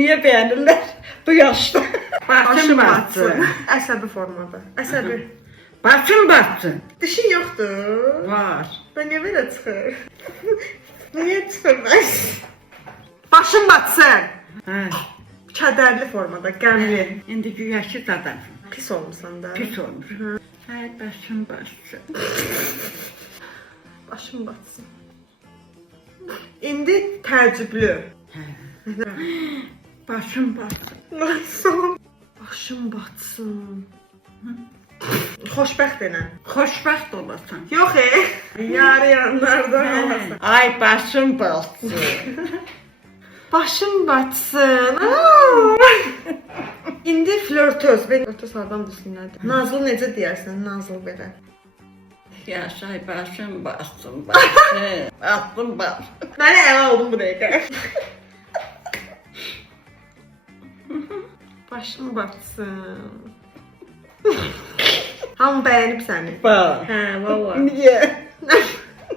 Niyə bəyənirlər bu yaşda? Başım batsın. Əsəbi formada. Əsəbi. Başım batsın. Dişin yoxdur. Var. Ben niyə belə çıxır? Niyə çıxır bəs? Başım batsın. Hə. Kədərli formada, qəmli. İndi güyaşı dadar. Pis olmusan da. Pis olmuş. Hə, başım batsın. Başım batsın. İndi təəccüblü. Hə. Başım batsın. Nasıl? Başım batsın. Xoşbəxt elə. Xoşbəxt olasan. Yox yarı yanlardan Hə. olasan. Ay başım batsın. Başım batsın. Aa! İndi flörtöz. Ben flörtöz adam düşünərdim. Nazlı necə deyərsən? Nazlı belə. Yaşay başım batsın. Batsın batsın. Mənə əla oldum bu dəqiqə. Başım batsın. Hamı bəyənib səni. Bax. Hə, valla. Niyə?